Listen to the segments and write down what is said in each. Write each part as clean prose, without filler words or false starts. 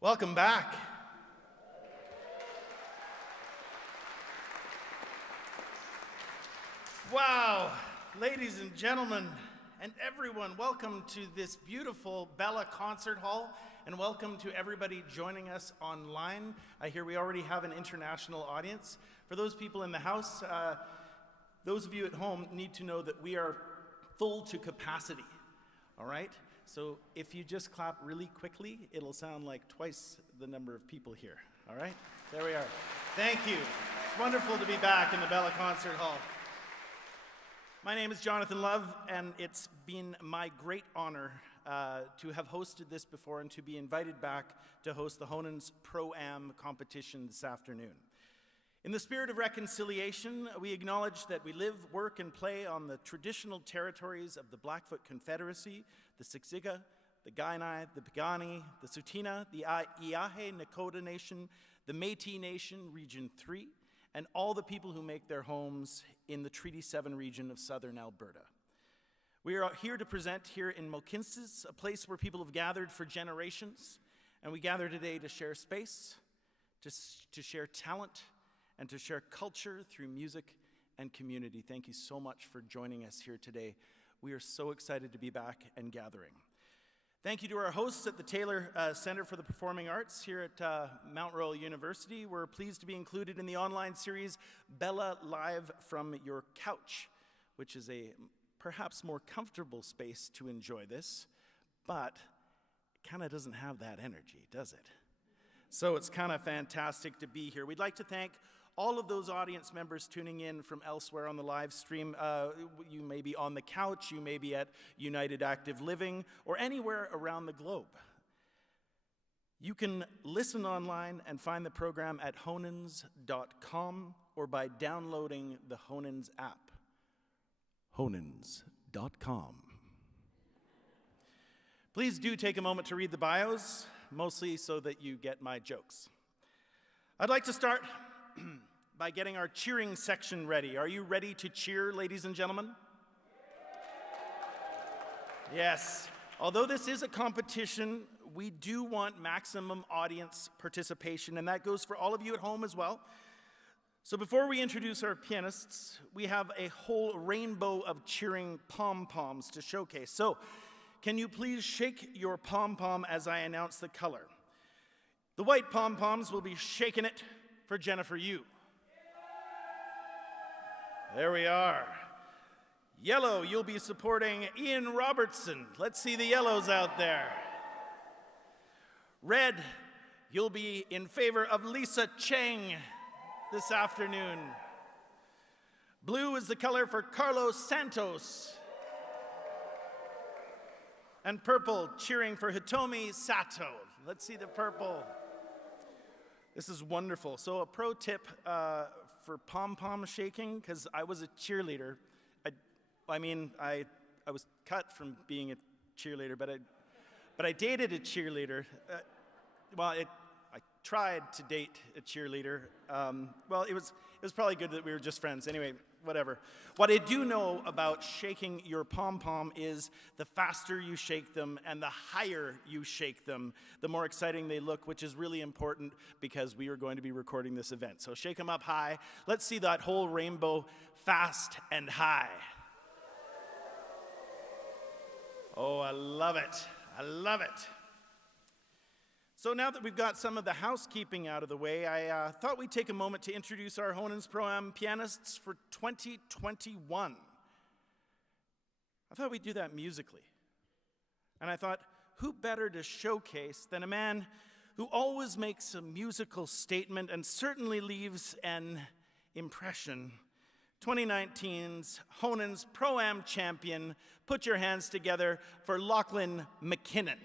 Welcome back. Wow, ladies and gentlemen, and everyone, welcome to this beautiful Bella Concert Hall, and welcome to everybody joining us online. I hear we already have an international audience. For those people in the house, those of you at home need to know that we are full to capacity, all right? So if you just clap really quickly, it'll sound like twice the number of people here, all right? There we are. Thank you. It's wonderful to be back in the Bella Concert Hall. My name is Jonathan Love, and it's been my great honor to have hosted this before and to be invited back to host the Honens Pro-Am competition this afternoon. In the spirit of reconciliation, we acknowledge that we live, work, and play on the traditional territories of the Blackfoot Confederacy, the Siksika, the Kainai, the Piikani, the Tsuut'ina, the Îyârhe Nakoda Nation, the Métis Nation, Region 3, and all the people who make their homes in the Treaty 7 region of southern Alberta. We are here to present here in Mohkinstsis, a place where people have gathered for generations, and we gather today to share space, to share talent, and to share culture through music and community. Thank you so much for joining us here today. We are so excited to be back and gathering. Thank you to our hosts at the Taylor Center for the Performing Arts here at Mount Royal University. We're pleased to be included in the online series Bella Live from Your Couch, which is a perhaps more comfortable space to enjoy this, but it kind of doesn't have that energy, does it? So it's kind of fantastic to be here. We'd like to thank all of those audience members tuning in from elsewhere on the live stream. You may be on the couch, you may be at United Active Living, or anywhere around the globe. You can listen online and find the program at honens.com or by downloading the Honens app. honens.com. Please do take a moment to read the bios, mostly so that you get my jokes. I'd like to start by getting our cheering section ready. Are you ready to cheer, ladies and gentlemen? Yes. Although this is a competition, we do want maximum audience participation, and that goes for all of you at home as well. So before we introduce our pianists, we have a whole rainbow of cheering pom-poms to showcase. So can you please shake your pom-pom as I announce the color? The white pom-poms will be shaking it for Jennifer Yu. There we are. Yellow, you'll be supporting Ian Robertson. Let's see the yellows out there. Red, you'll be in favor of Lisa Chang this afternoon. Blue is the color for Carlos Santos. And purple, cheering for Hitomi Sato. Let's see the purple. This is wonderful. So a pro tip for pom-pom shaking, because I was a cheerleader. I was cut from being a cheerleader, but I dated a cheerleader. I tried to date a cheerleader. It was probably good that we were just friends. Anyway, whatever. What I do know about shaking your pom-pom is the faster you shake them and the higher you shake them, the more exciting they look, which is really important because we are going to be recording this event. So shake them up high. Let's see that whole rainbow fast and high. Oh, I love it. I love it. So now that we've got some of the housekeeping out of the way, I thought we'd take a moment to introduce our Honens Pro-Am pianists for 2021. I thought we'd do that musically. And I thought, who better to showcase than a man who always makes a musical statement and certainly leaves an impression. 2019's Honens Pro-Am champion. Put your hands together for Lachlan McKinnon.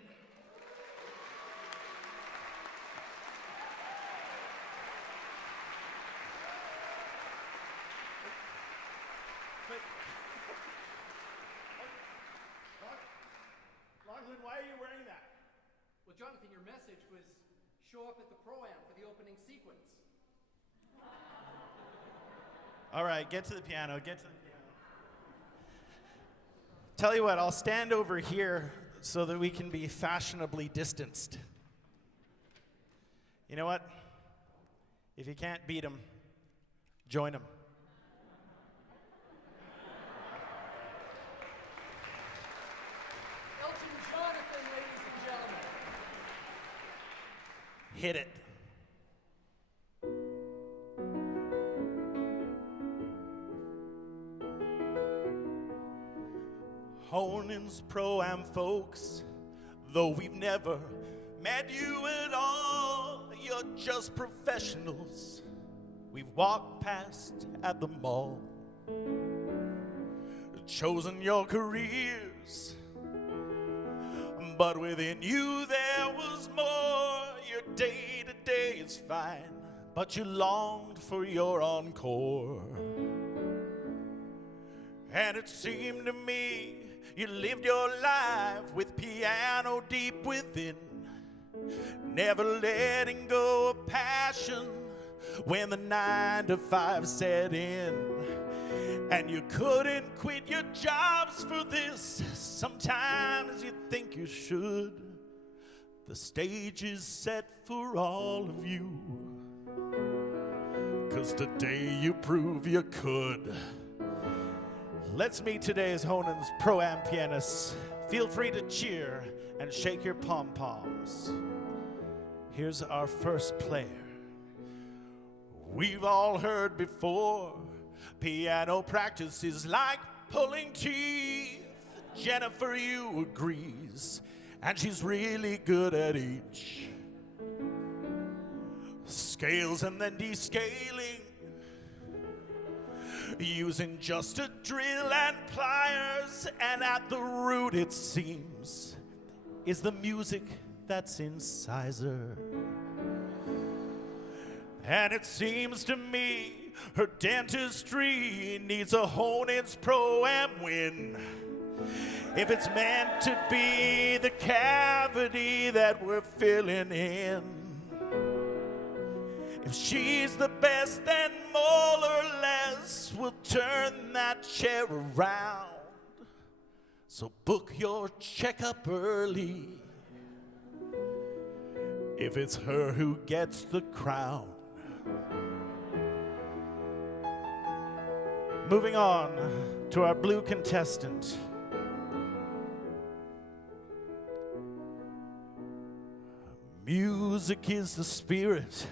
Why are you wearing that? Well, Jonathan, your message was show up at the Pro-Am for the opening sequence. All right, get to the piano, get to the piano. Tell you what, I'll stand over here so that we can be fashionably distanced. You know what? If you can't beat them, join them. Elton Jonathan, ladies and gentlemen. Hit it. Honens Pro-Am folks, though we've never met you at all, you're just professionals we've walked past at the mall, chosen your careers, but within you there was more. Your day-to-day is fine, but you longed for your encore. And it seemed to me you lived your life with piano deep within, never letting go of passion when the 9 to 5 set in. And you couldn't quit your jobs for this. Sometimes you think you should. The stage is set for all of you, 'cause today you prove you could. Let's meet today's Honens Pro-Am pianists. Feel free to cheer and shake your pom-poms. Here's our first player. We've all heard before, piano practice is like pulling teeth. Jennifer, you agrees, and she's really good at each. Scales and then descaling, using just a drill and pliers, and at the root it seems is the music that's incisor. And it seems to me her dentistry needs a Honens Pro-Am win, if it's meant to be the cavity that we're filling in. If she's the best, then more or less we'll turn that chair around. So book your checkup early, if it's her who gets the crown. Moving on to our blue contestant. Music is the spirit.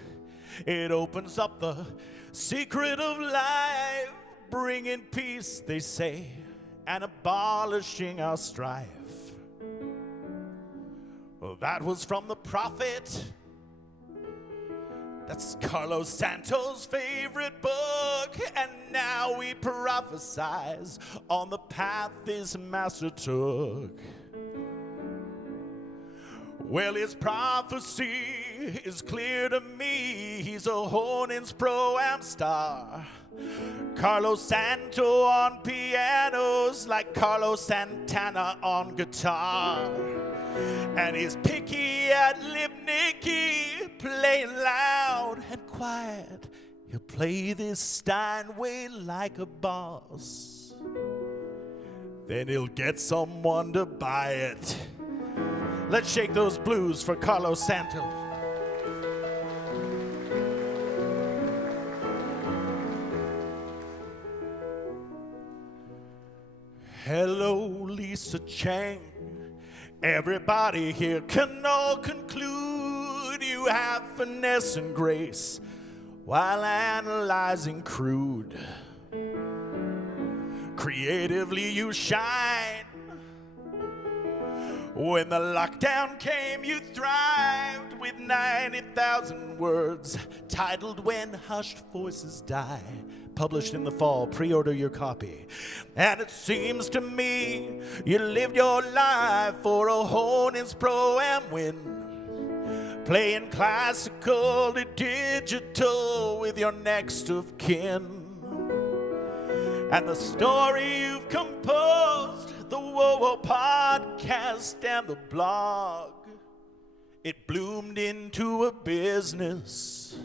It opens up the secret of life, bringing peace, they say, and abolishing our strife. Well, that was from the prophet. That's Carlos Santos' favorite book, and now we prophesize on the path his master took. Well, his prophecy is clear to me. He's a Honens Pro-Am star. Carlos Santo on pianos, like Carlos Santana on guitar. And he's picky at Lipnicki, playing loud and quiet. He'll play this Steinway like a boss. Then he'll get someone to buy it. Let's shake those blues for Carlos Santo. Hello, Lisa Chang. Everybody here can all conclude you have finesse and grace while analyzing crude. Creatively you shine. When the lockdown came, you thrived with 90,000 words, titled When Hushed Voices Die, published in the fall. Pre-order your copy. And it seems to me you lived your life for a Honens Pro-Am win, playing classical to digital with your next of kin. And the story you've composed, the Whoa podcast and the blog, it bloomed into a business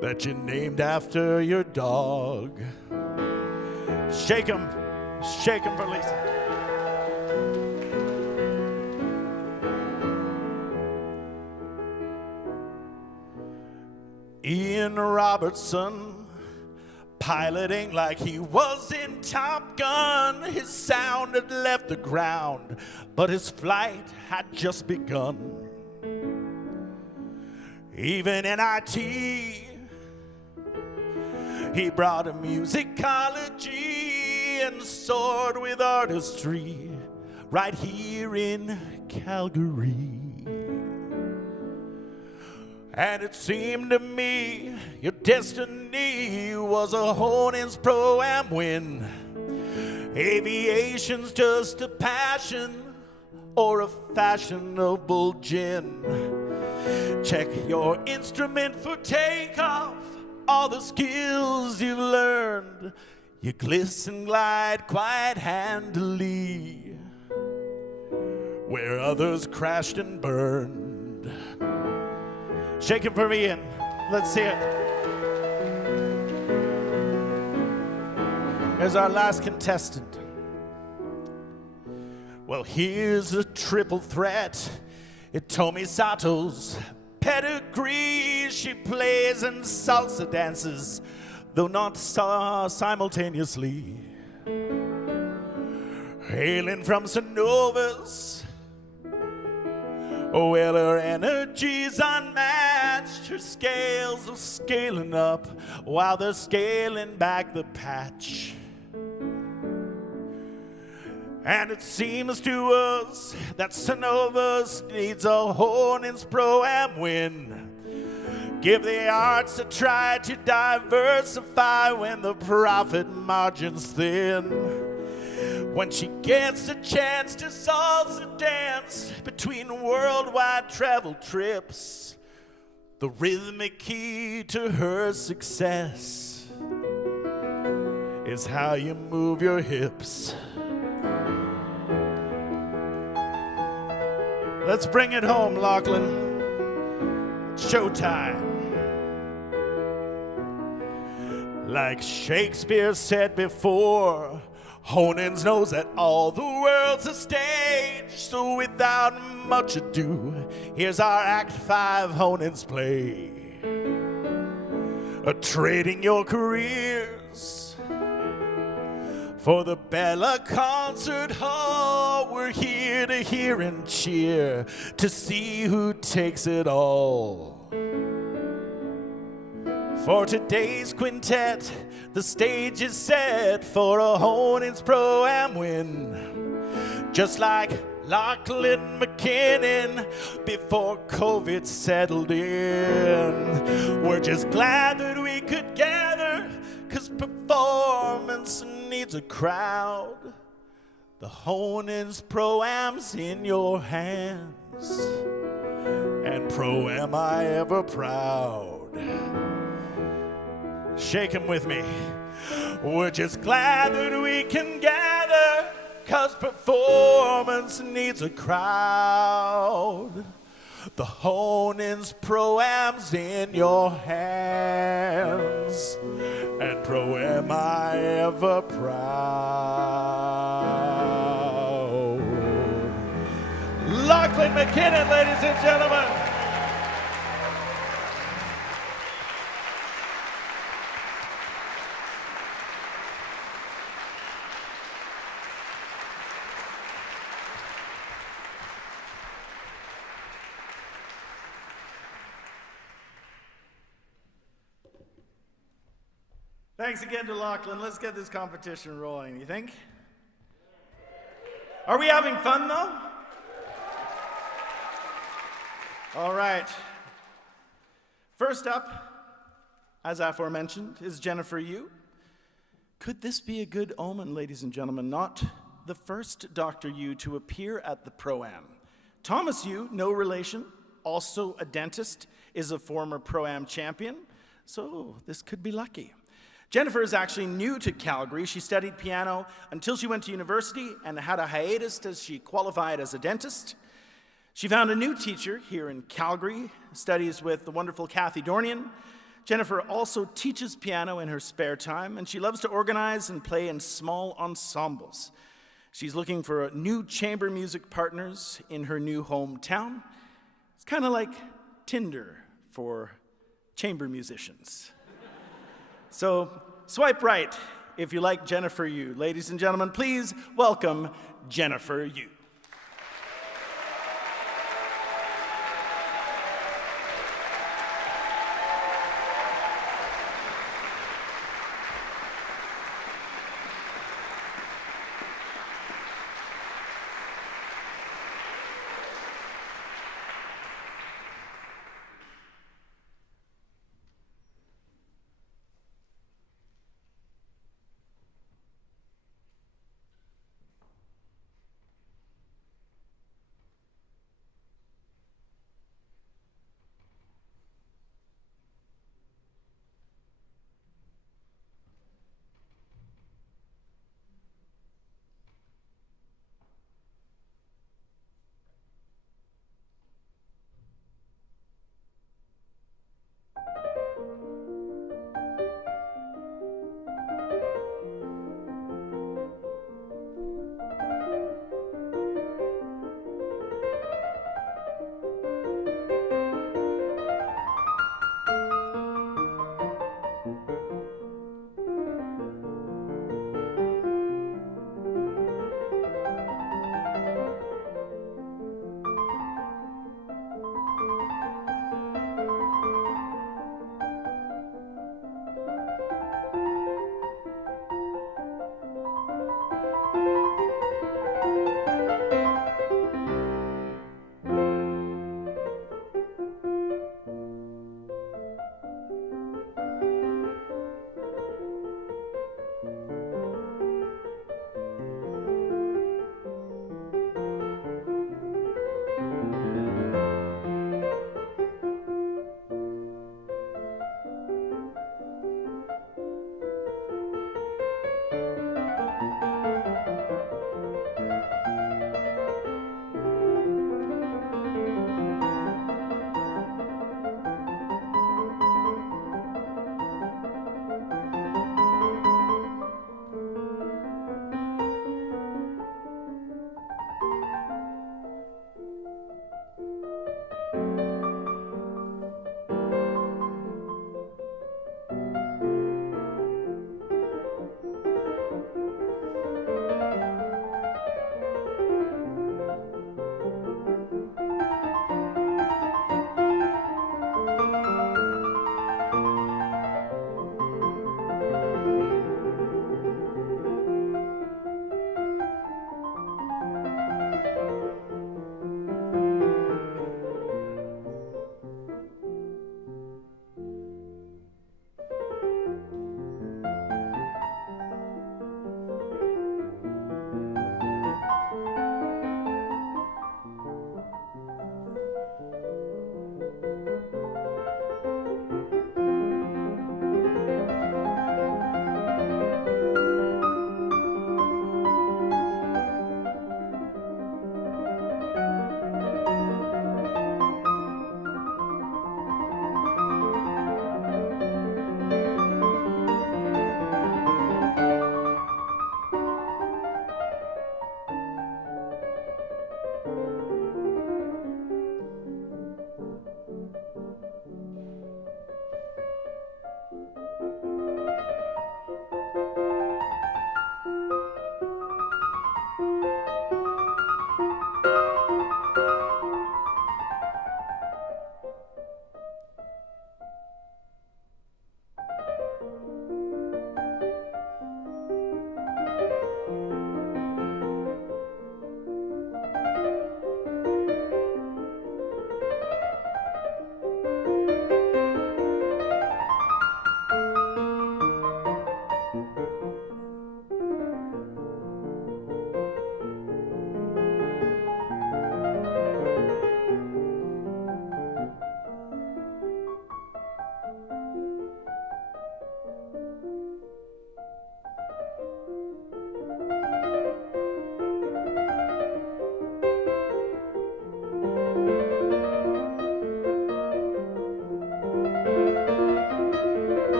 that you named after your dog. Shake 'em for Lisa. Ian Robertson, piloting like he was in Top Gun. His sound had left the ground, but his flight had just begun. Even in IT, he brought a musicology and soared with artistry right here in Calgary. And it seemed to me your destiny was a Honens Pro-Am win. Aviation's just a passion or a fashionable gin. Check your instrument for takeoff, all the skills you've learned. You glisten glide quite handily where others crashed and burned. Shake it for Ian. Let's see it. Here's our last contestant. Well, here's a triple threat. Hitomi Sato's pedigree. She plays and salsa dances, though not simultaneously. Hailing from Santos, oh, well, her energy's unmatched. Her scales are scaling up while they're scaling back the patch. And it seems to us that Santos needs a Honens Pro-Am win. Give the arts a try to diversify when the profit margin's thin. When she gets a chance to salsa dance between worldwide travel trips, the rhythmic key to her success is how you move your hips. Let's bring it home, Lachlan. It's showtime. Like Shakespeare said before, Honens knows that all the world's a stage. So without much ado, here's our Act 5 Honens play. Trading your careers for the Bella Concert Hall. We're here to hear and cheer, to see who takes it all. For today's quintet, the stage is set for a Honens Pro-Am win. Just like Lachlan McKinnon before COVID settled in. We're just glad that we could gather, 'cause performance needs a crowd. The Honens Pro-Am's in your hands, and pro-am I ever proud. Shake 'em with me. We're just glad that we can gather, 'cause performance needs a crowd. The Honens Pro-Am's in your hands, and pro-am I ever proud. Lachlan McKinnon, ladies and gentlemen. Thanks again to Lachlan. Let's get this competition rolling, you think? Are we having fun, though? All right. First up, as aforementioned, is Jennifer Yu. Could this be a good omen, ladies and gentlemen? Not the first Dr. Yu to appear at the Pro-Am. Thomas Yu, no relation, also a dentist, is a former Pro-Am champion, so this could be lucky. Jennifer is actually new to Calgary. She studied piano until she went to university and had a hiatus as she qualified as a dentist. She found a new teacher here in Calgary, studies with the wonderful Kathy Dornian. Jennifer also teaches piano in her spare time, and she loves to organize and play in small ensembles. She's looking for new chamber music partners in her new hometown. It's kind of like Tinder for chamber musicians. So swipe right if you like Jennifer Yu. Ladies and gentlemen, please welcome Jennifer Yu.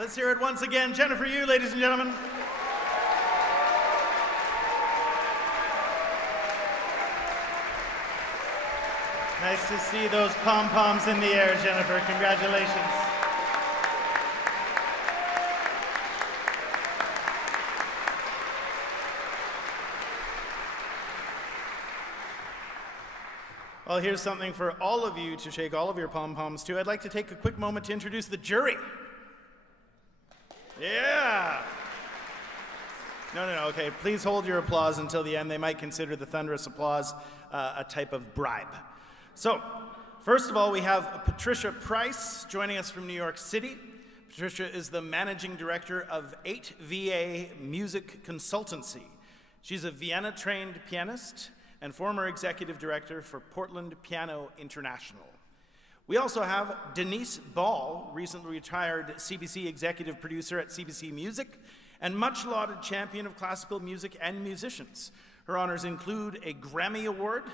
Let's hear it once again. Jennifer Yu, ladies and gentlemen. Nice to see those pom-poms in the air, Jennifer. Congratulations. Well, here's something for all of you to shake all of your pom-poms to. I'd like to take a quick moment to introduce the jury. Yeah. No, okay. Please hold your applause until the end. They might consider the thunderous applause a type of bribe. So, first of all, we have Patricia Price joining us from New York City. Patricia is the managing director of 8VA Music Consultancy. She's a Vienna-trained pianist and former executive director for Portland Piano International. We also have Denise Ball, recently retired CBC executive producer at CBC Music, and much lauded champion of classical music and musicians. Her honors include a Grammy Award,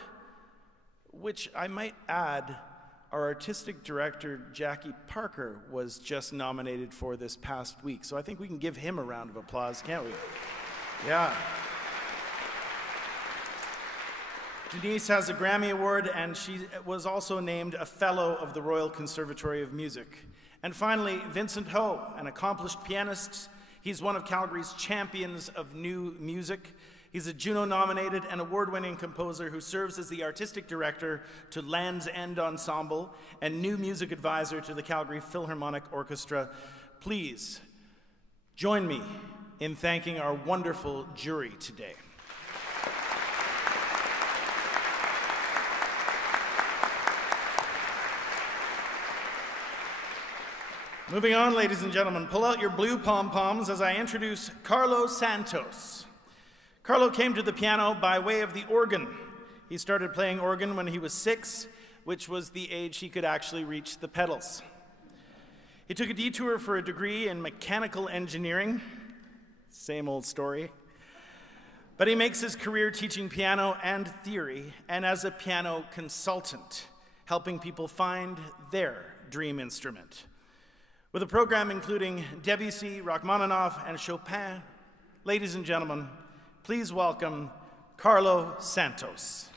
which I might add, our artistic director, Jackie Parker, was just nominated for this past week. So I think we can give him a round of applause, can't we? Yeah. Denise has a Grammy Award, and she was also named a Fellow of the Royal Conservatory of Music. And finally, Vincent Ho, an accomplished pianist. He's one of Calgary's champions of new music. He's a Juno-nominated and award-winning composer who serves as the artistic director to Land's End Ensemble and new music advisor to the Calgary Philharmonic Orchestra. Please join me in thanking our wonderful jury today. Moving on, ladies and gentlemen, pull out your blue pom-poms as I introduce Carlo Santos. Carlo came to the piano by way of the organ. He started playing organ when he was 6, which was the age he could actually reach the pedals. He took a detour for a degree in mechanical engineering. Same old story. But he makes his career teaching piano and theory and as a piano consultant, helping people find their dream instrument. With a program including Debussy, Rachmaninoff, and Chopin, ladies and gentlemen, please welcome Carlo Santos.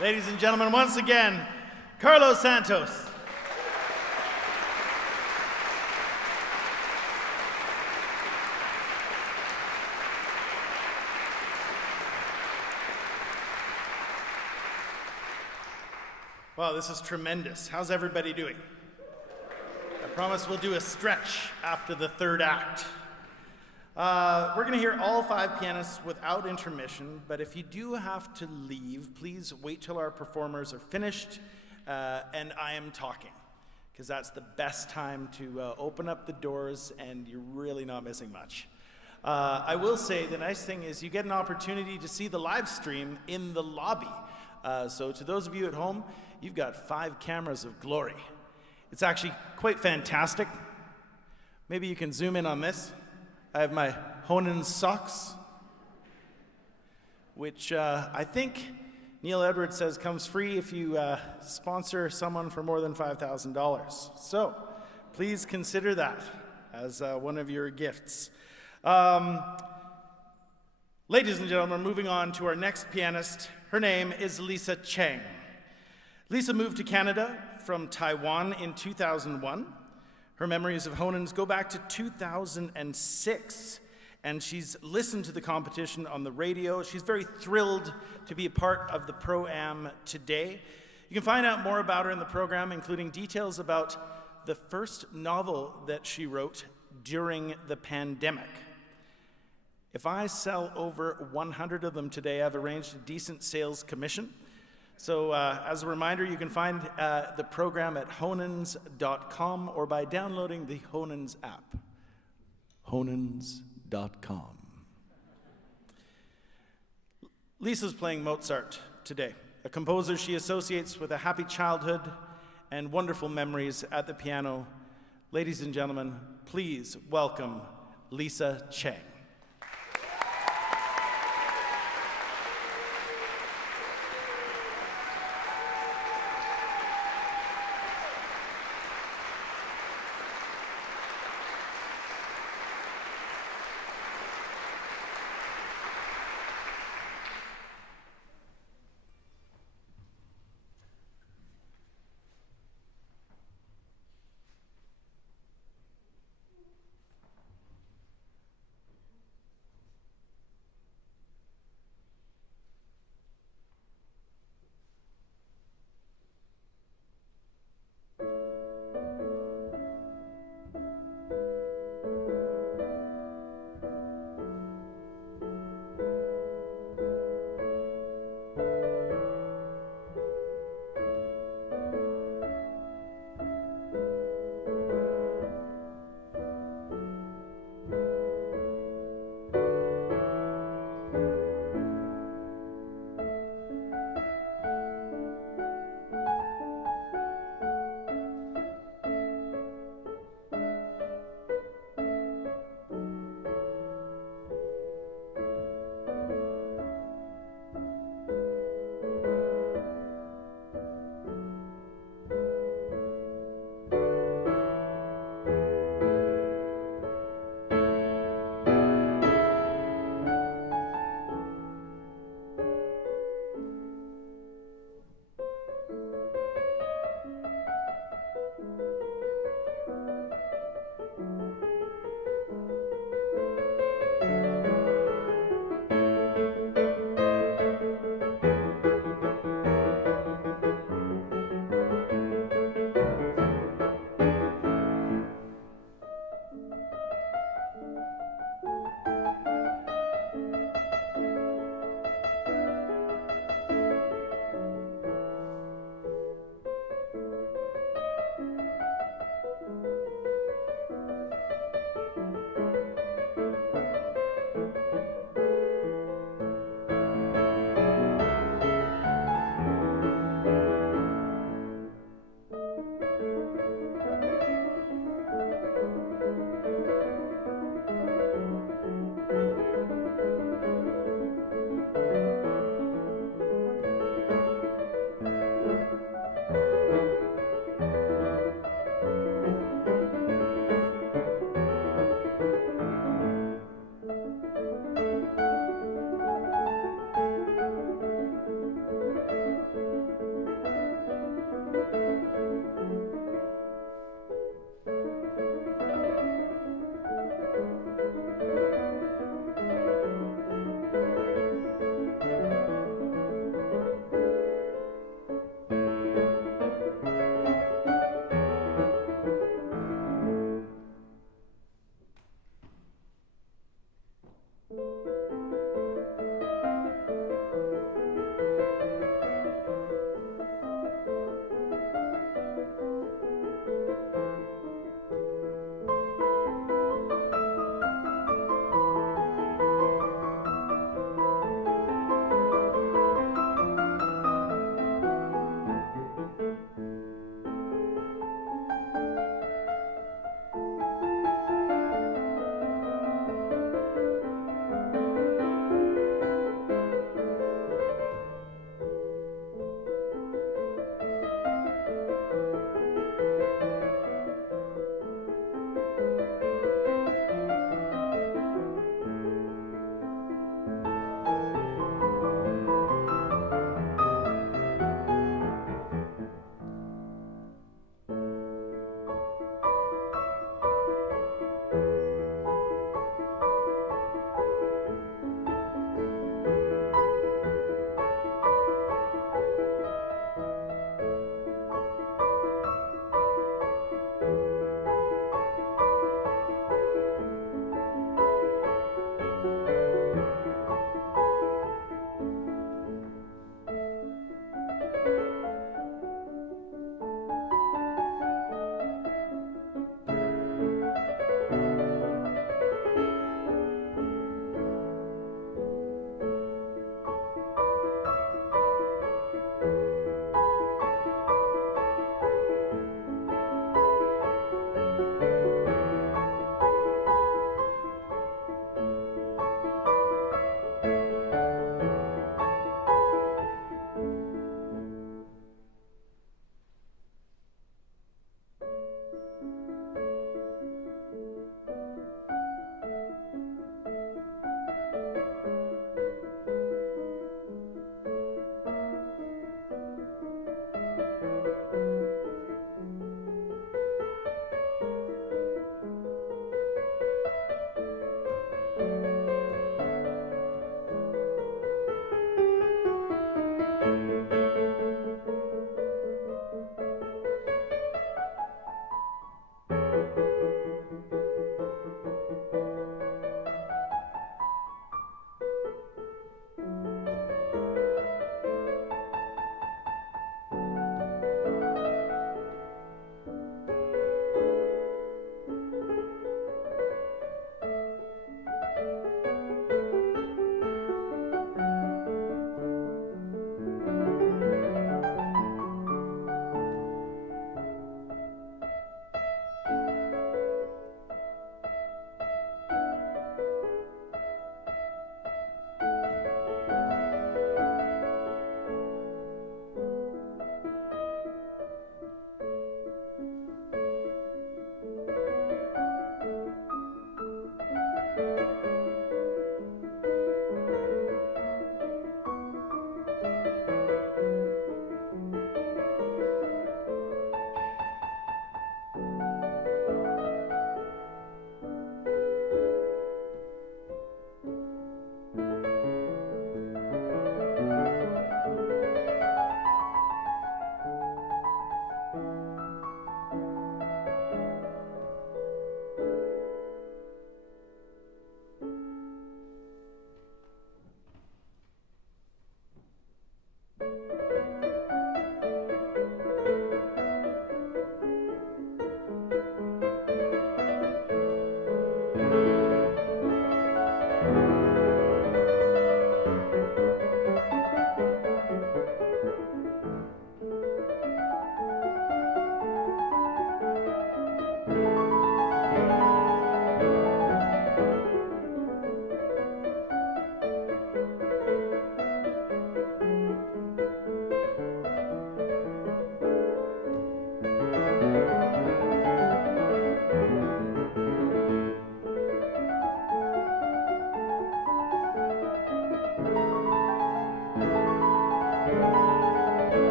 Ladies and gentlemen, once again, Carlos Santos. Wow, this is tremendous. How's everybody doing? I promise we'll do a stretch after the third act. We're going to hear all 5 pianists without intermission, but if you do have to leave, please wait till our performers are finished and I am talking, because that's the best time to open up the doors and you're really not missing much. I will say the nice thing is you get an opportunity to see the live stream in the lobby. So to those of you at home, you've got 5 cameras of glory. It's actually quite fantastic. Maybe you can zoom in on this. I have my Honens socks, which I think Neil Edwards says comes free if you sponsor someone for more than $5,000. So please consider that as one of your gifts. Ladies and gentlemen, moving on to our next pianist. Her name is Lisa Chang. Lisa moved to Canada from Taiwan in 2001. Her memories of Honens go back to 2006, and she's listened to the competition on the radio. She's very thrilled to be a part of the Pro-Am today. You can find out more about her in the program, including details about the first novel that she wrote during the pandemic. If I sell over 100 of them today, I've arranged a decent sales commission. So as a reminder, you can find the program at honens.com or by downloading the Honens app. Honens.com. Lisa's playing Mozart today, a composer she associates with a happy childhood and wonderful memories at the piano. Ladies and gentlemen, please welcome Lisa Chang.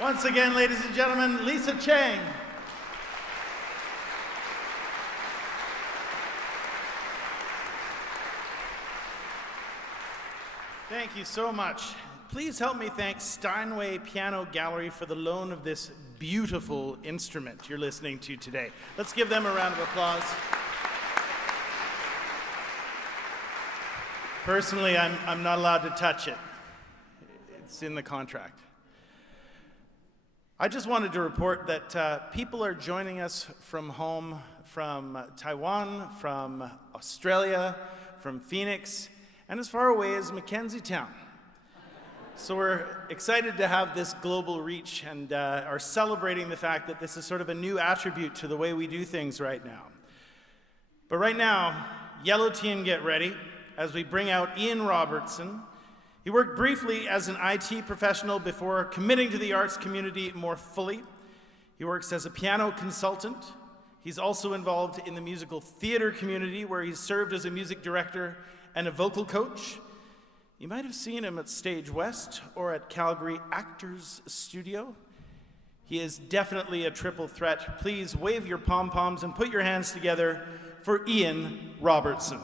Once again, ladies and gentlemen, Lisa Chang. Thank you so much. Please help me thank Steinway Piano Gallery for the loan of this beautiful instrument you're listening to today. Let's give them a round of applause. Personally, I'm not allowed to touch it. It's in the contract. I just wanted to report that people are joining us from home, from Taiwan, from Australia, from Phoenix, and as far away as Mackenzie Town. So we're excited to have this global reach and are celebrating the fact that this is sort of a new attribute to the way we do things right now. But right now, yellow team, get ready as we bring out Ian Robertson. He worked briefly as an IT professional before committing to the arts community more fully. He works as a piano consultant. He's also involved in the musical theater community, where he's served as a music director and a vocal coach. You might have seen him at Stage West or at Calgary Actors Studio. He is definitely a triple threat. Please wave your pom-poms and put your hands together for Ian Robertson.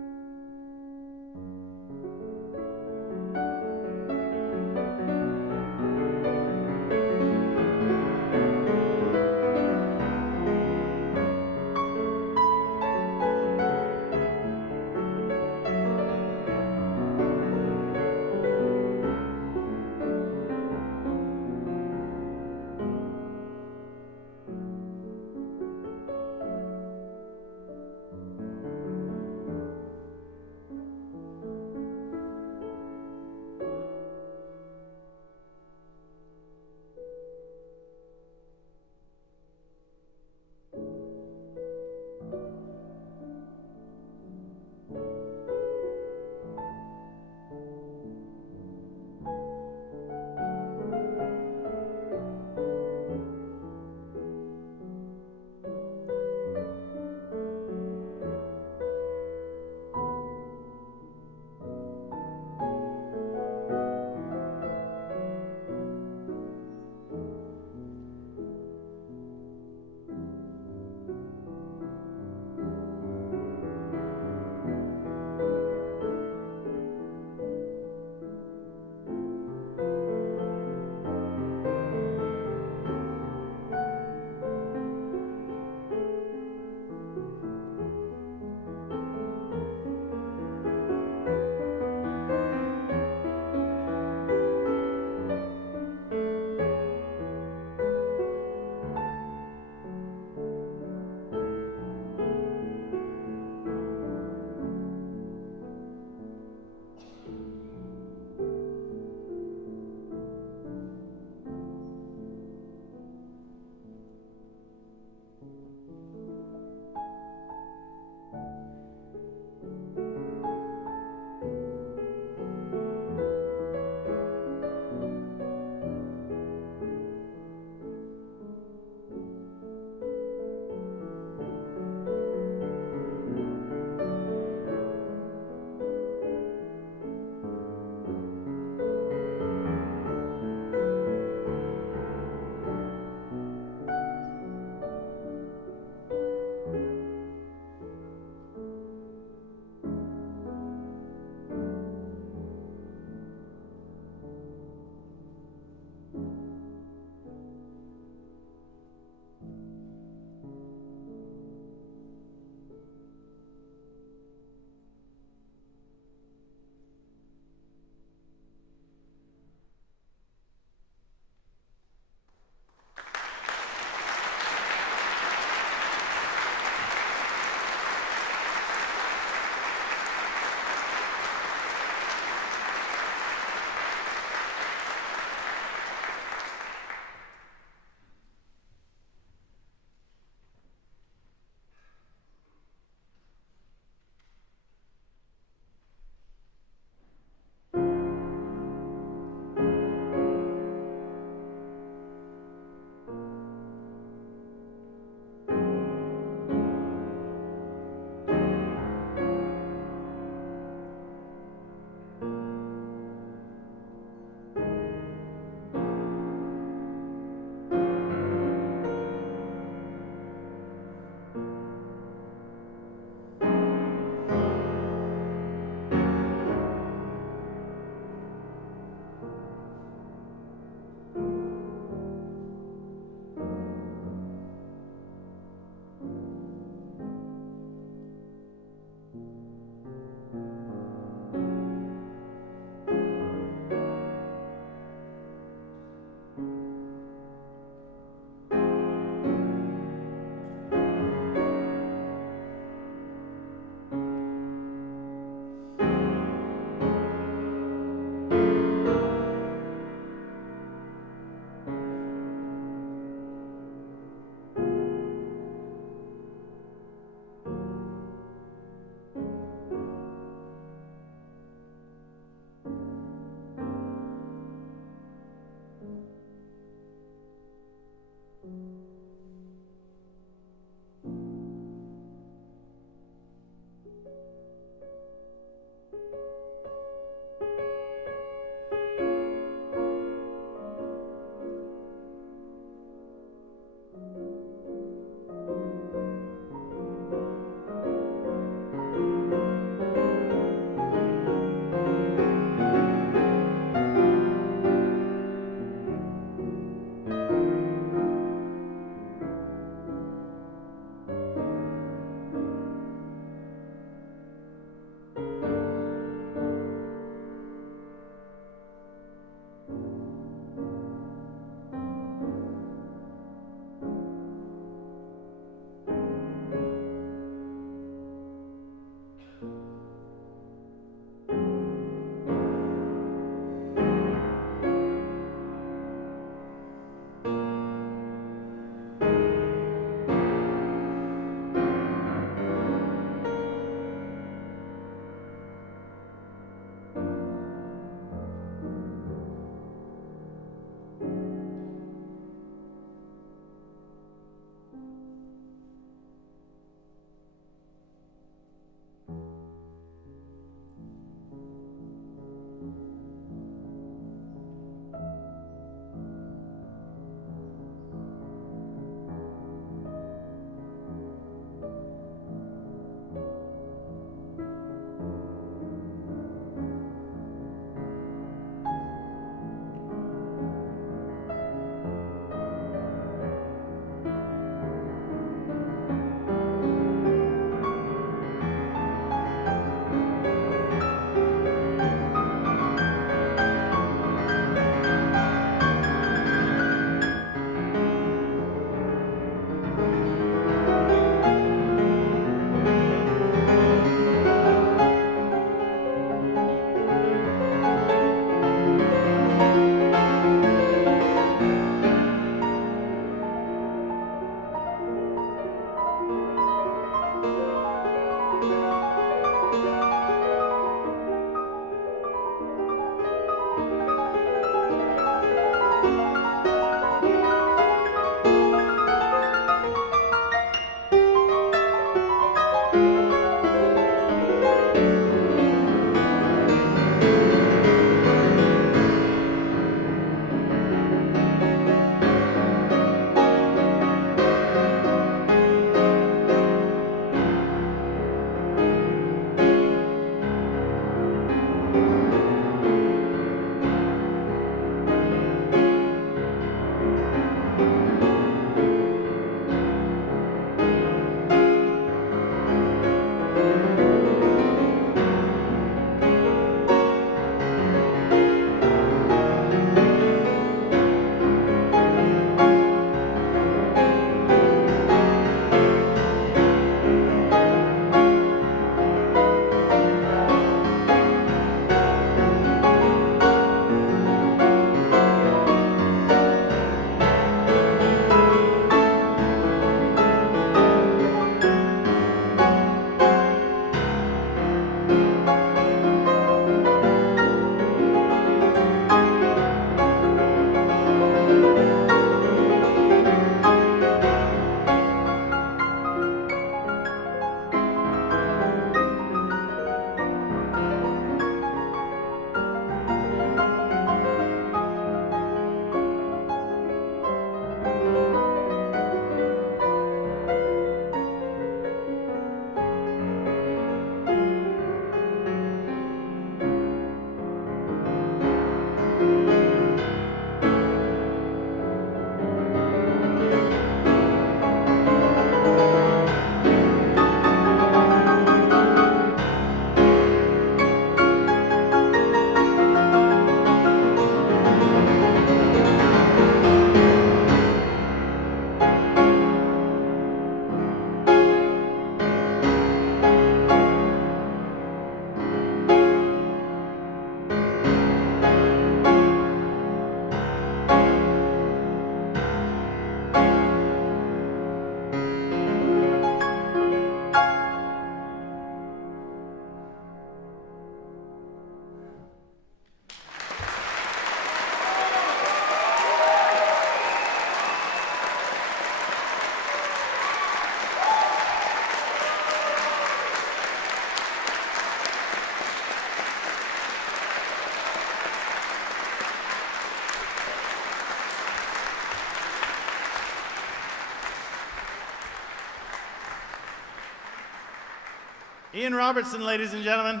Ian Robertson, ladies and gentlemen.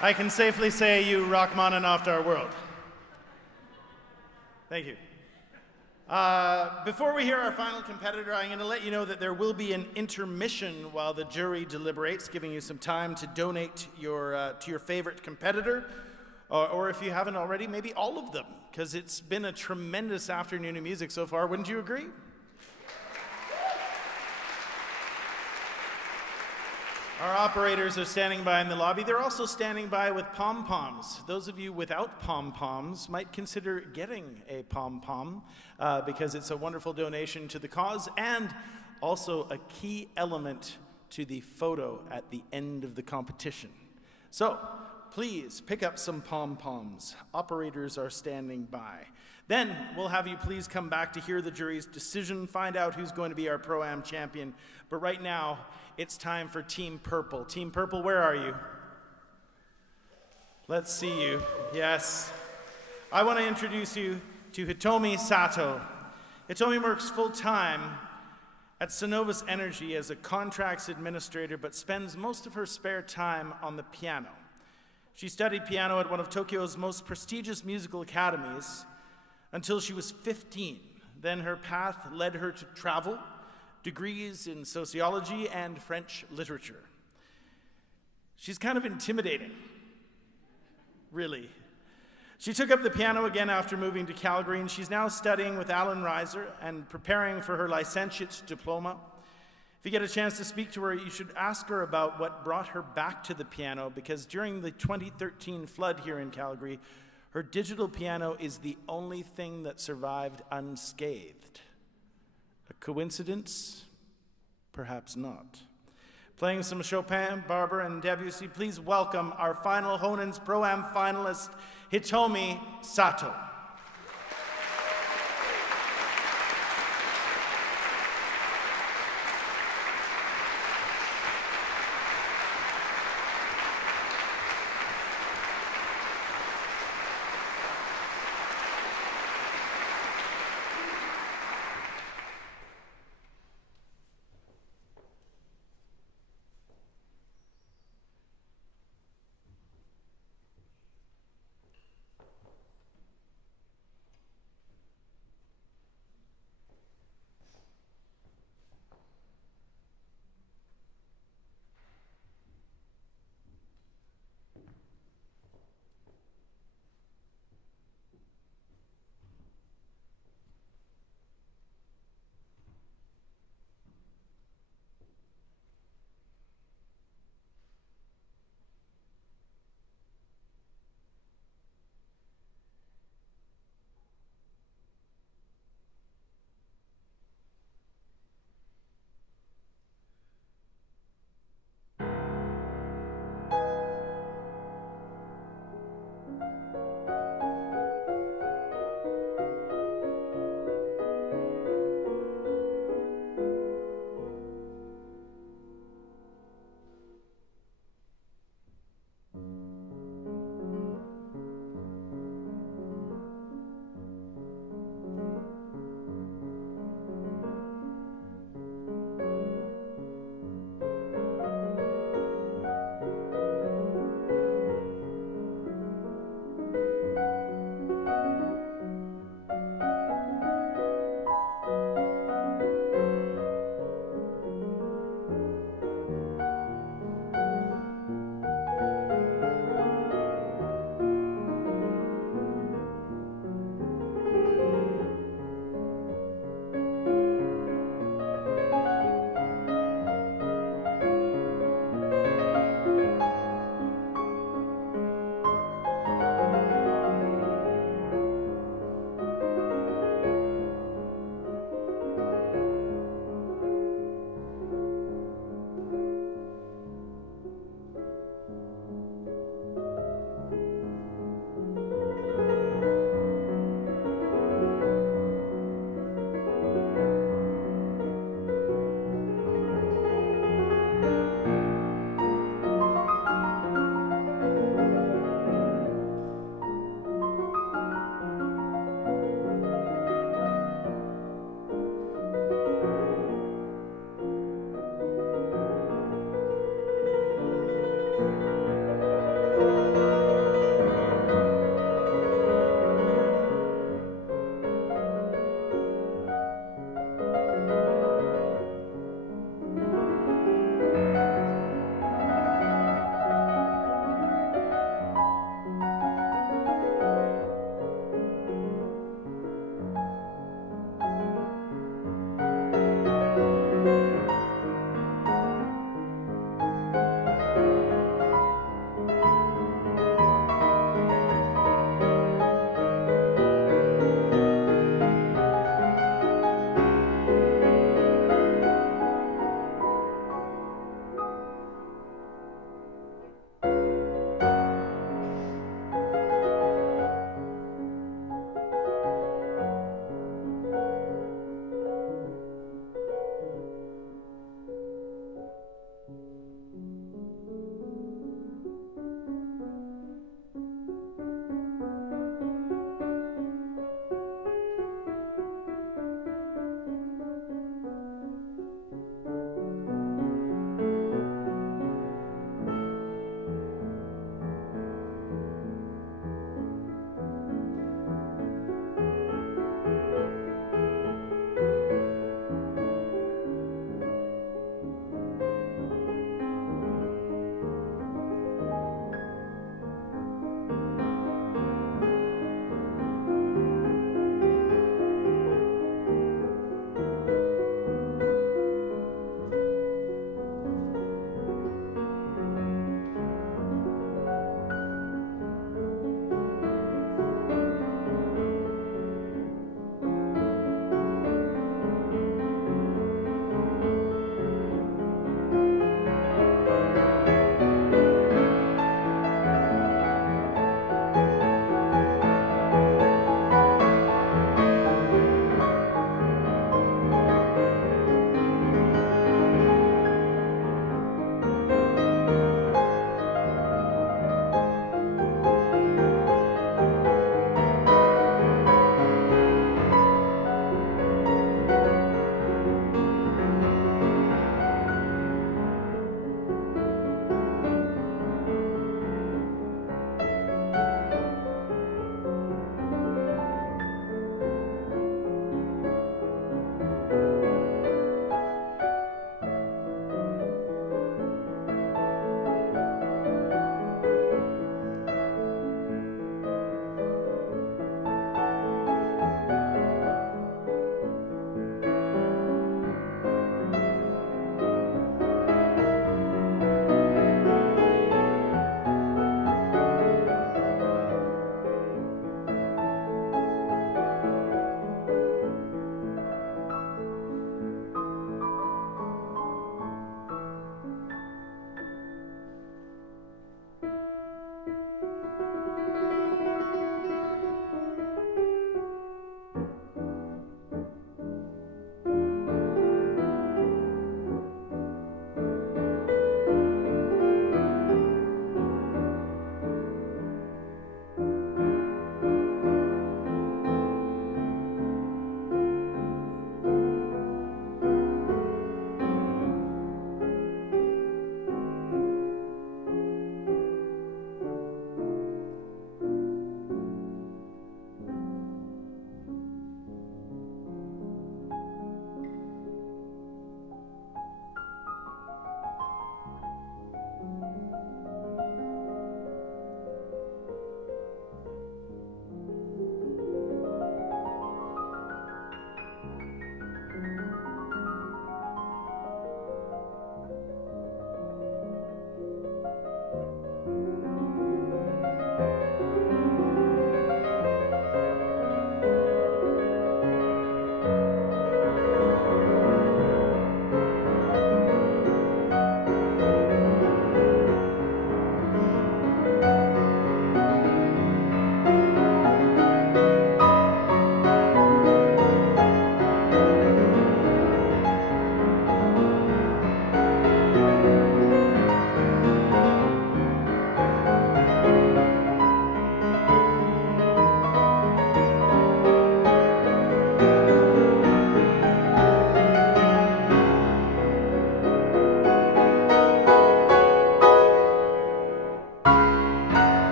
I can safely say you Rachmaninoffed our world. Thank you. Before we hear our final competitor, I'm going to let you know that there will be an intermission while the jury deliberates, giving you some time to donate to your favorite competitor, or if you haven't already, maybe all of them, because it's been a tremendous afternoon of music so far. Wouldn't you agree? Our operators are standing by in the lobby. They're also standing by with pom-poms. Those of you without pom-poms might consider getting a pom-pom because it's a wonderful donation to the cause and also a key element to the photo at the end of the competition. So please pick up some pom-poms. Operators are standing by. Then we'll have you please come back to hear the jury's decision, find out who's going to be our Pro-Am champion. But right now, it's time for Team Purple. Team Purple, where are you? Let's see you. Yes. I want to introduce you to Hitomi Sato. Hitomi works full-time at Synovus Energy as a contracts administrator, but spends most of her spare time on the piano. She studied piano at one of Tokyo's most prestigious musical academies until she was 15. Then her path led her to travel, degrees in sociology and French literature. She's kind of intimidating, really. She took up the piano again after moving to Calgary, and she's now studying with Alan Reiser and preparing for her licentiate diploma. If you get a chance to speak to her, you should ask her about what brought her back to the piano, because during the 2013 flood here in Calgary, her digital piano is the only thing that survived unscathed. A coincidence? Perhaps not. Playing some Chopin, Barber, and Debussy, please welcome our final Honens Pro-Am finalist, Hitomi Sato.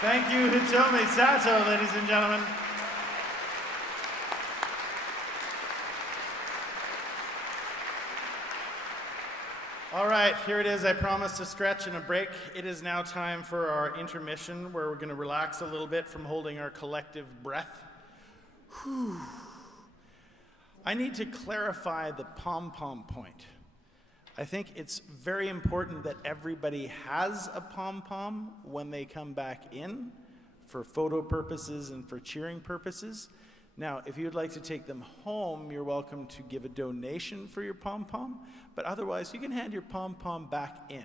Thank you, Hitomi Sato, ladies and gentlemen. All right, here it is. I promised a stretch and a break. It is now time for our intermission, where we're going to relax a little bit from holding our collective breath. Whew. I need to clarify the pom-pom point. I think it's very important that everybody has a pom-pom when they come back in for photo purposes and for cheering purposes. Now, if you'd like to take them home, you're welcome to give a donation for your pom-pom, but otherwise you can hand your pom-pom back in.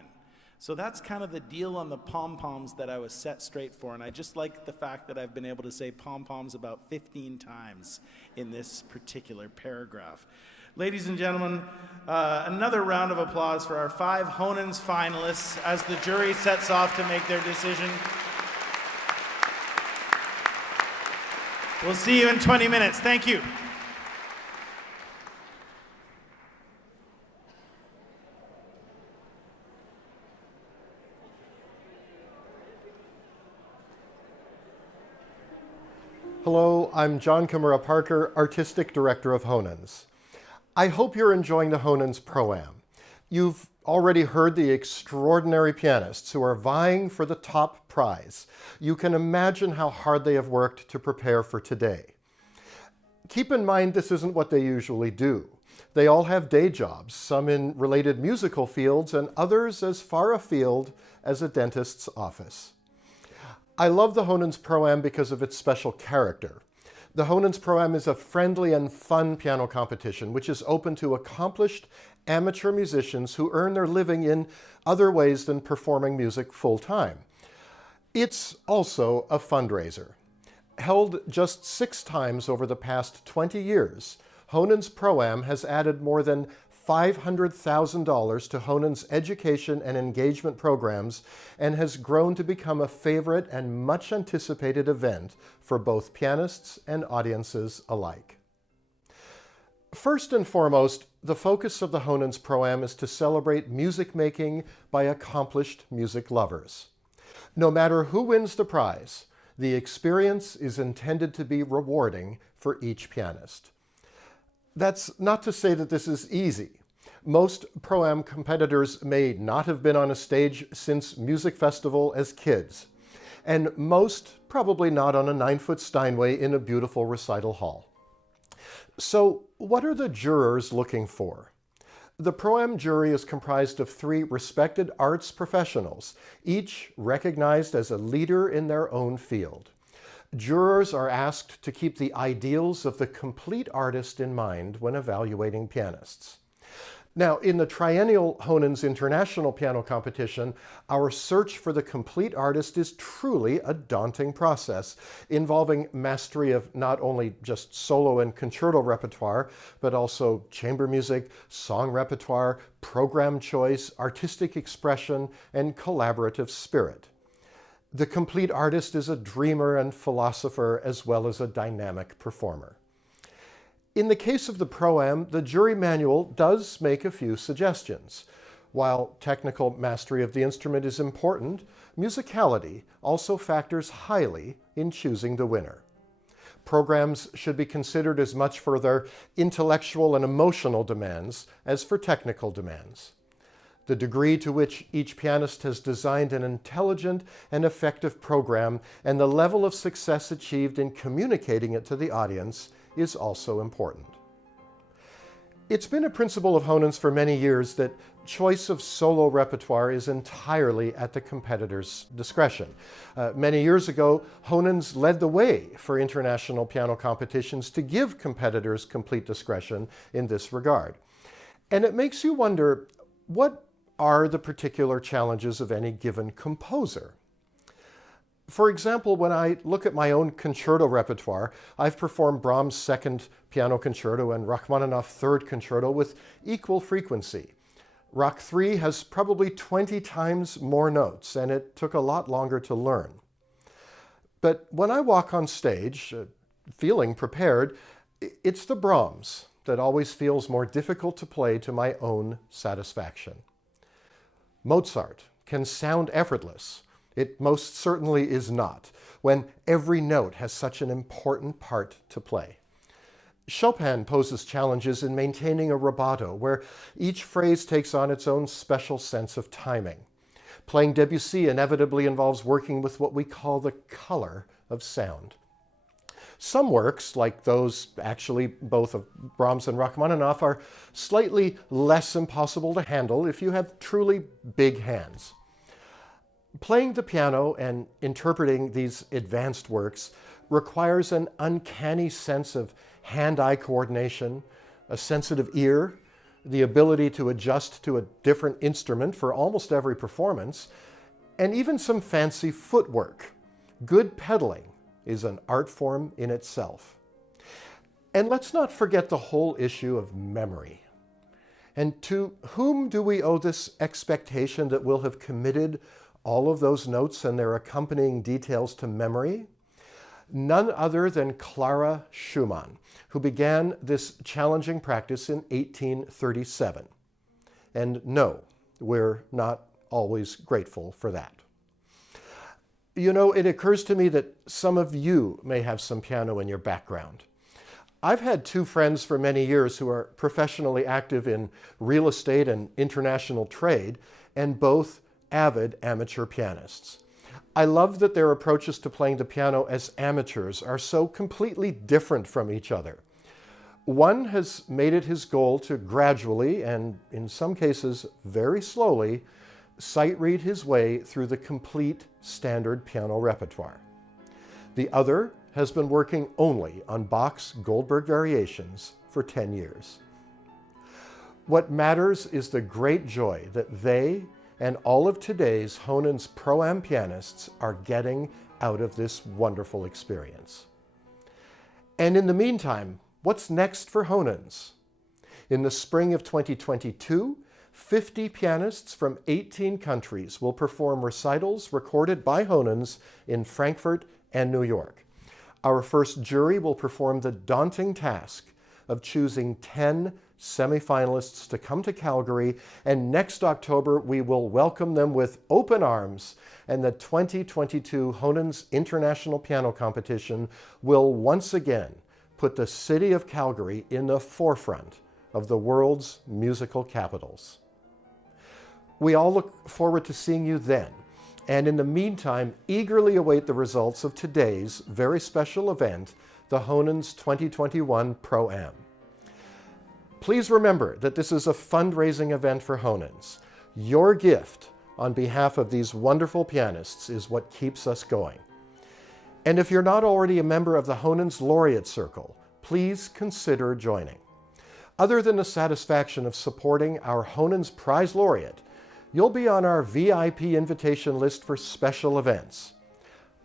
So that's kind of the deal on the pom-poms that I was set straight for, and I just like the fact that I've been able to say pom-poms about 15 times in this particular paragraph. Ladies and gentlemen, another round of applause for our 5 Honens finalists as the jury sets off to make their decision. We'll see you in 20 minutes. Thank you. Hello, I'm John Kimura Parker, Artistic Director of Honens. I hope you're enjoying the Honens Pro-Am. You've already heard the extraordinary pianists who are vying for the top prize. You can imagine how hard they have worked to prepare for today. Keep in mind this isn't what they usually do. They all have day jobs, some in related musical fields and others as far afield as a dentist's office. I love the Honens Pro-Am because of its special character. The Honens Pro-Am is a friendly and fun piano competition which is open to accomplished amateur musicians who earn their living in other ways than performing music full-time. It's also a fundraiser. Held just 6 times over the past 20 years, Honens Pro-Am has added more than $500,000 to Honens' education and engagement programs and has grown to become a favorite and much anticipated event for both pianists and audiences alike. First and foremost, the focus of the Honens Pro-Am is to celebrate music making by accomplished music lovers. No matter who wins the prize, the experience is intended to be rewarding for each pianist. That's not to say that this is easy. Most Pro-Am competitors may not have been on a stage since music festival as kids, and most probably not on a 9-foot Steinway in a beautiful recital hall. So what are the jurors looking for? The Pro-Am jury is comprised of 3 respected arts professionals, each recognized as a leader in their own field. Jurors are asked to keep the ideals of the complete artist in mind when evaluating pianists. Now, in the triennial Honens International Piano Competition, our search for the complete artist is truly a daunting process, involving mastery of not only just solo and concerto repertoire, but also chamber music, song repertoire, program choice, artistic expression, and collaborative spirit. The complete artist is a dreamer and philosopher as well as a dynamic performer. In the case of the Pro-Am, the jury manual does make a few suggestions. While technical mastery of the instrument is important, musicality also factors highly in choosing the winner. Programs should be considered as much for their intellectual and emotional demands as for technical demands. The degree to which each pianist has designed an intelligent and effective program and the level of success achieved in communicating it to the audience is also important. It's been a principle of Honens for many years that choice of solo repertoire is entirely at the competitor's discretion. Many years ago, Honens led the way for international piano competitions to give competitors complete discretion in this regard. And it makes you wonder, what are the particular challenges of any given composer? For example, when I look at my own concerto repertoire, I've performed Brahms' Second Piano Concerto and Rachmaninoff Third Concerto with equal frequency. Rach 3 has probably 20 times more notes, and it took a lot longer to learn. But when I walk on stage, feeling prepared, it's the Brahms that always feels more difficult to play to my own satisfaction. Mozart can sound effortless. It most certainly is not, when every note has such an important part to play. Chopin poses challenges in maintaining a rubato, where each phrase takes on its own special sense of timing. Playing Debussy inevitably involves working with what we call the color of sound. Some works, like those actually both of Brahms and Rachmaninoff, are slightly less impossible to handle if you have truly big hands. Playing the piano and interpreting these advanced works requires an uncanny sense of hand-eye coordination, a sensitive ear, the ability to adjust to a different instrument for almost every performance, and even some fancy footwork. Good pedaling is an art form in itself. And let's not forget the whole issue of memory. And to whom do we owe this expectation that we'll have committed all of those notes and their accompanying details to memory? None other than Clara Schumann, who began this challenging practice in 1837. And no, we're not always grateful for that. You know, it occurs to me that some of you may have some piano in your background. I've had two friends for many years who are professionally active in real estate and international trade, and both avid amateur pianists. I love that their approaches to playing the piano as amateurs are so completely different from each other. One has made it his goal to gradually, and in some cases very slowly, sight read his way through the complete standard piano repertoire. The other has been working only on Bach's Goldberg variations for 10 years. What matters is the great joy that they and all of today's Honens Pro-Am pianists are getting out of this wonderful experience. And in the meantime, what's next for Honens? In the spring of 2022, 50 pianists from 18 countries will perform recitals recorded by Honens in Frankfurt and New York. Our first jury will perform the daunting task of choosing 10 semifinalists to come to Calgary, and next October we will welcome them with open arms, and the 2022 Honens International Piano Competition will once again put the city of Calgary in the forefront of the world's musical capitals. We all look forward to seeing you then, and in the meantime, eagerly await the results of today's very special event, the Honens 2021 Pro-Am. Please remember that this is a fundraising event for Honens. Your gift on behalf of these wonderful pianists is what keeps us going. And if you're not already a member of the Honens Laureate Circle, please consider joining. Other than the satisfaction of supporting our Honens Prize Laureate, you'll be on our VIP invitation list for special events.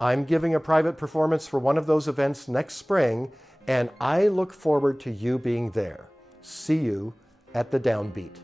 I'm giving a private performance for one of those events next spring, and I look forward to you being there. See you at the Downbeat.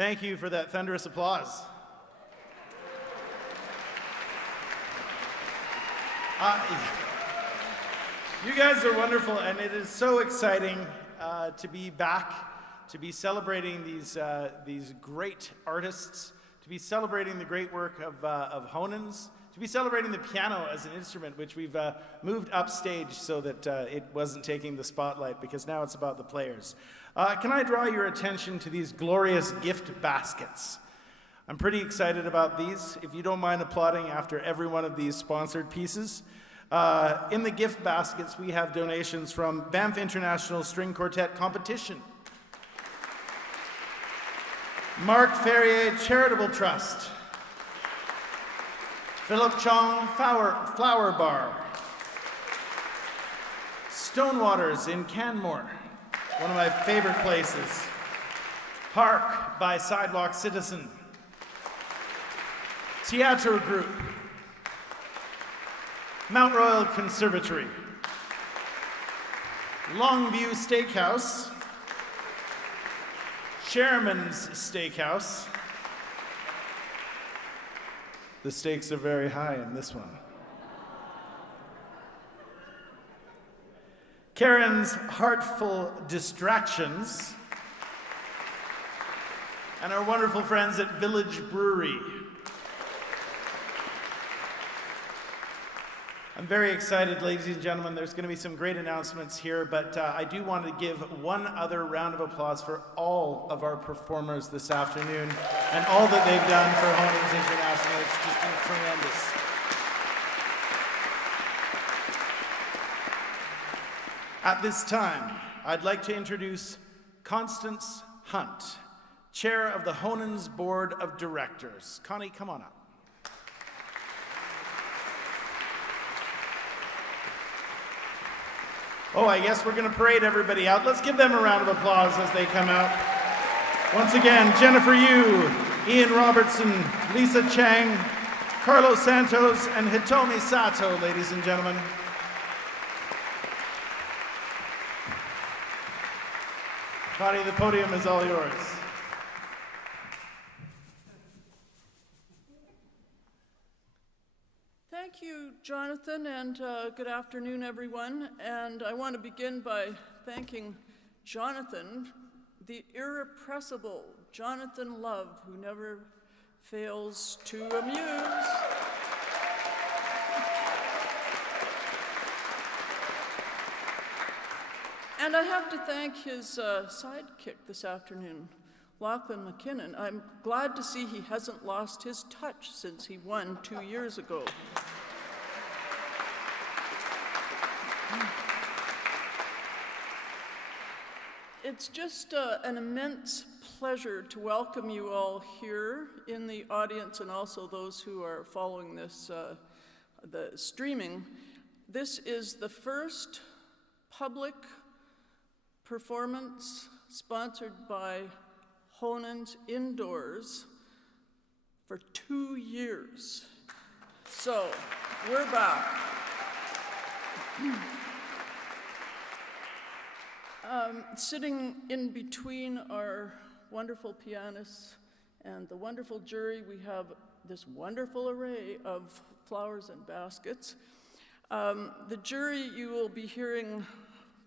Thank you for that thunderous applause. You guys are wonderful, and it is so exciting to be back, to be celebrating these great artists, to be celebrating the great work of Honens, to be celebrating the piano as an instrument, which we've moved upstage so that it wasn't taking the spotlight, because now it's about the players. Can I draw your attention to these glorious gift baskets? I'm pretty excited about these. If you don't mind applauding after every one of these sponsored pieces. In the gift baskets, we have donations from Banff International String Quartet Competition, Mark Ferrier Charitable Trust, Philip Chang Flower Bar, Stonewaters in Canmore, one of my favorite places, Hark by Sidewalk Citizen, Teatro Group, Mount Royal Conservatory, Longview Steakhouse, Chairman's Steakhouse. The stakes are very high in this one. Karen's Heartful Distractions, and our wonderful friends at Village Brewery. I'm very excited, ladies and gentlemen. There's going to be some great announcements here, but I do want to give one other round of applause for all of our performers this afternoon and all that they've done for Honens International. It's just been tremendous. At this time, I'd like to introduce Constance Hunt, Chair of the Honens Board of Directors. Connie, come on up. Oh, I guess we're going to parade everybody out. Let's give them a round of applause as they come out. Once again, Jennifer Yu, Ian Robertson, Lisa Chang, Carlos Santos, and Hitomi Sato, ladies and gentlemen. Connie, the podium is all yours. Thank you, Jonathan, and good afternoon, everyone. And I want to begin by thanking Jonathan, the irrepressible Jonathan Love, who never fails to amuse. And I have to thank his sidekick this afternoon, Lachlan McKinnon. I'm glad to see he hasn't lost his touch since he won 2 years ago. It's just an immense pleasure to welcome you all here in the audience and also those who are following this, the streaming. This is the first public performance sponsored by Honens indoors for 2 years. So, we're back. Sitting in between our wonderful pianists and the wonderful jury, we have this wonderful array of flowers and baskets. The jury you will be hearing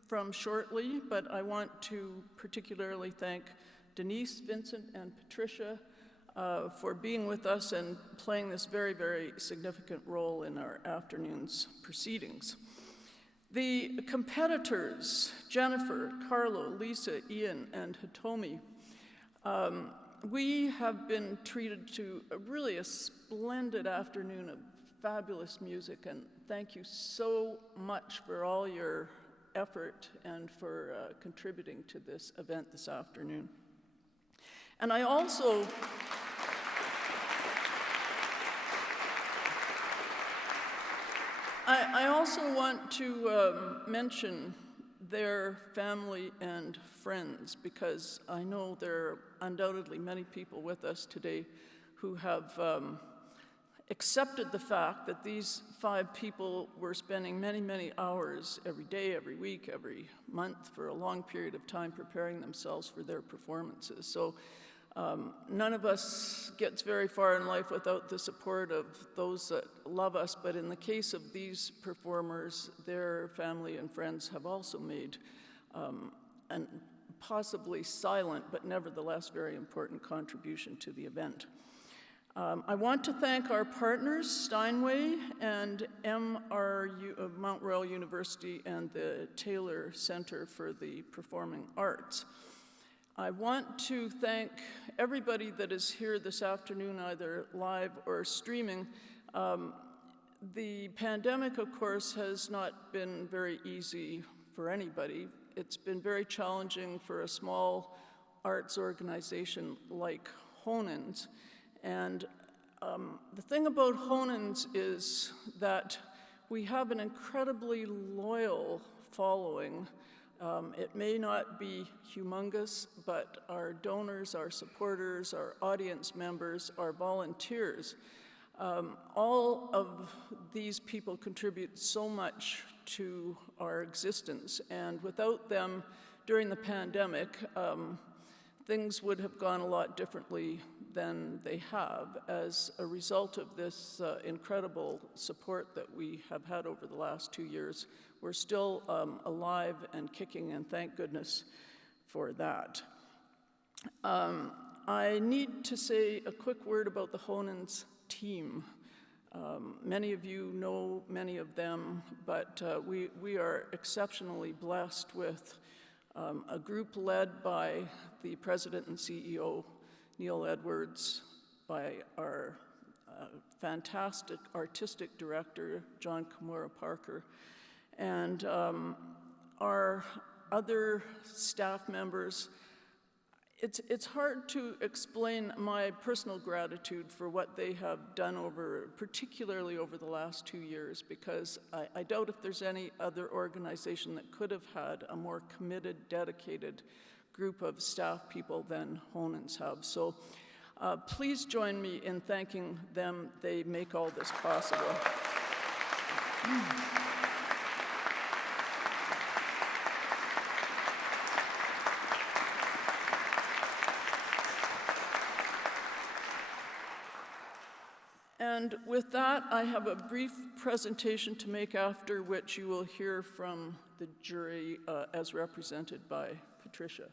from shortly, but I want to particularly thank Denise, Vincent, and Patricia for being with us and playing this very, very significant role in our afternoon's proceedings. The competitors, Jennifer, Carlo, Lisa, Ian, and Hitomi, we have been treated to really a splendid afternoon of fabulous music, and thank you so much for all your effort and for contributing to this event this afternoon. And I also want to mention their family and friends, because I know there are undoubtedly many people with us today who have accepted the fact that these 5 people were spending many, many hours every day, every week, every month for a long period of time preparing themselves for their performances. So None of us gets very far in life without the support of those that love us, but in the case of these performers, their family and friends have also made an possibly silent, but nevertheless very important contribution to the event. I want to thank our partners, Steinway and MRU of Mount Royal University and the Taylor Center for the Performing Arts. I want to thank everybody that is here this afternoon, either live or streaming. The pandemic, of course, has not been very easy for anybody. It's been very challenging for a small arts organization like Honens. And the thing about Honens is that we have an incredibly loyal following. It may not be humongous, but our donors, our supporters, our audience members, our volunteers, all of these people contribute so much to our existence. And without them, during the pandemic, things would have gone a lot differently than they have as a result of this incredible support that we have had over the last 2 years. We're still alive and kicking, and thank goodness for that. I need to say a quick word about the Honens team. Many of you know many of them, but we are exceptionally blessed with a group led by the president and CEO, Neil Edwards, by our fantastic artistic director, John Kimura Parker, and our other staff members. It's hard to explain my personal gratitude for what they have done particularly over the last 2 years, because I doubt if there's any other organization that could have had a more committed, dedicated group of staff people than Honens have. So please join me in thanking them. They make all this possible. And with that, I have a brief presentation to make, after which you will hear from the jury as represented by Patricia.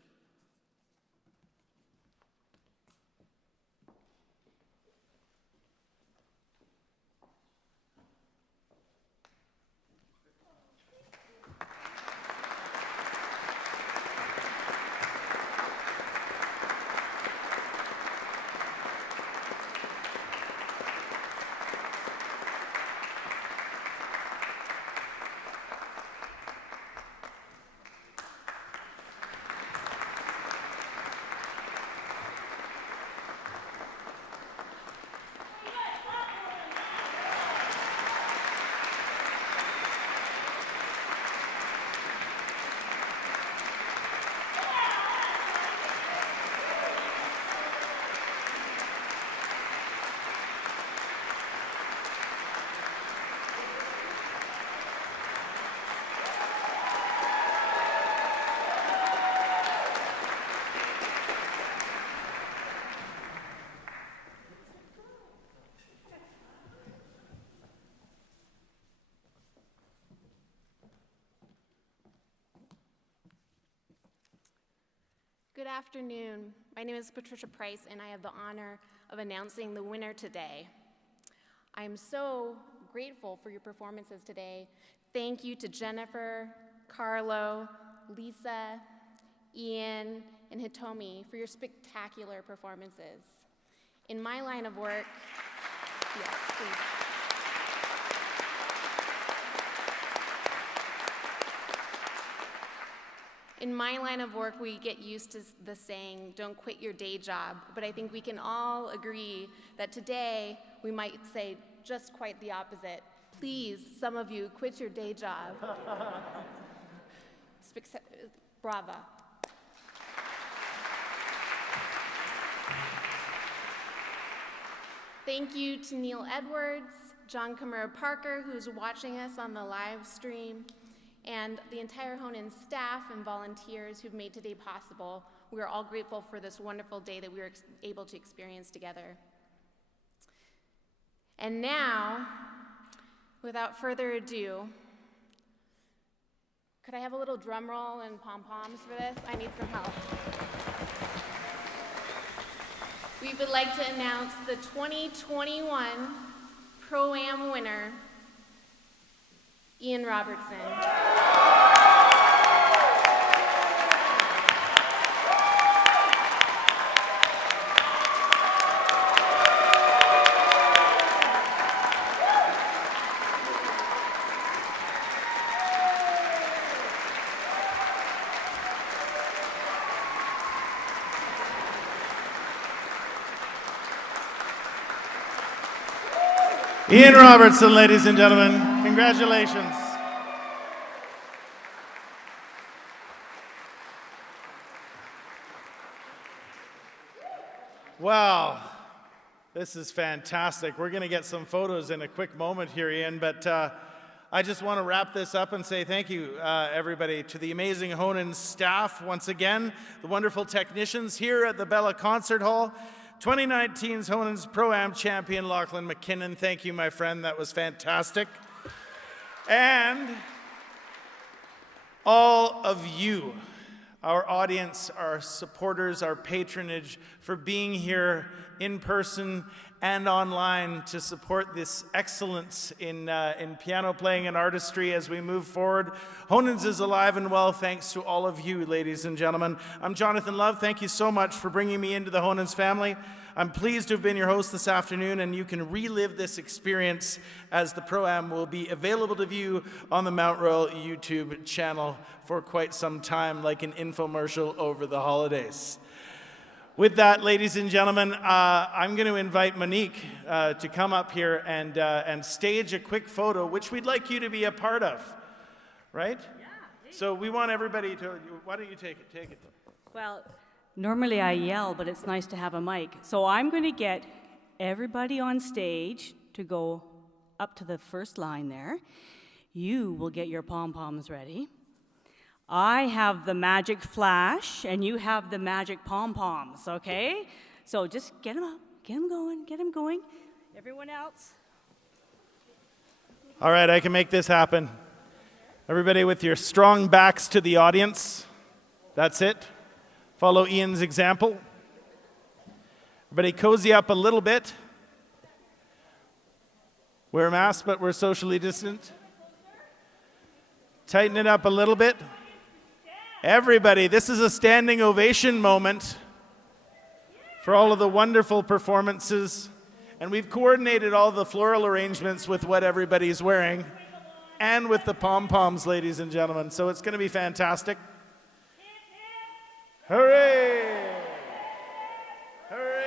Good afternoon. My name is Patricia Price, and I have the honor of announcing the winner today. I am so grateful for your performances today. Thank you to Jennifer, Carlo, Lisa, Ian, and Hitomi for your spectacular performances. In my line of work, yes, please. In my line of work, we get used to the saying, don't quit your day job, but I think we can all agree that today we might say just quite the opposite. Please, some of you, quit your day job. Brava. Thank you to Neil Edwards, John Kimura Parker, who's watching us on the live stream, and the entire Honens staff and volunteers who've made today possible. we are all grateful for this wonderful day that we were able to experience together. And now, without further ado, could I have a little drum roll and pom-poms for this? I need some help. We would like to announce the 2021 Pro-Am winner, Robertson. Robertson, ladies and gentlemen, congratulations. Wow, this is fantastic. We're going to get some photos in a quick moment here, Ian, but I just want to wrap this up and say thank you, everybody, to the amazing Honens staff once again, the wonderful technicians here at the Bella Concert Hall, 2019's Honens Pro-Am champion, Lachlan McKinnon. Thank you, my friend. That was fantastic. And all of you, our audience, our supporters, our patronage, for being here in person and online to support this excellence in piano playing and artistry as we move forward. Honens is alive and well thanks to all of you, ladies and gentlemen. I'm Jonathan Love. Thank you so much for bringing me into the Honens family. I'm pleased to have been your host this afternoon, and you can relive this experience as the Pro-Am will be available to view on the Mount Royal YouTube channel for quite some time, like an infomercial over the holidays. With that, ladies and gentlemen, I'm going to invite Monique to come up here and stage a quick photo, which we'd like you to be a part of, right? Yeah. So we want everybody to, why don't you take it? Take it. Well, normally I yell, but it's nice to have a mic. So I'm going to get everybody on stage to go up to the first line there. You will get your pom-poms ready. I have the magic flash, and you have the magic pom-poms, okay? So just get them up, get them going, get them going. Everyone else? All right, I can make this happen. Everybody with your strong backs to the audience. That's it. Follow Ian's example. Everybody cozy up a little bit. Wear a mask, but we're socially distant. Tighten it up a little bit. Everybody, this is a standing ovation moment for all of the wonderful performances. And we've coordinated all the floral arrangements with what everybody's wearing and with the pom-poms, ladies and gentlemen. So it's going to be fantastic. Hooray! Hooray!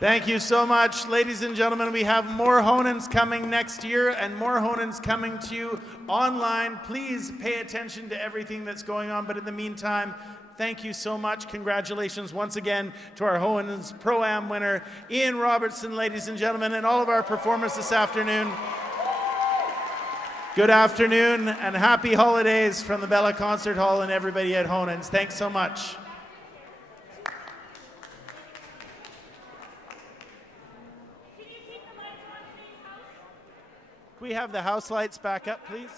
Thank you so much, ladies and gentlemen. We have more Honens coming next year and more Honens coming to you online. Please pay attention to everything that's going on. But in the meantime, thank you so much. Congratulations once again to our Honens Pro-Am winner, Robertson, ladies and gentlemen, and all of our performers this afternoon. Good afternoon and happy holidays from the Bella Concert Hall and everybody at Honens. Thanks so much. Can we have the house lights back up, please?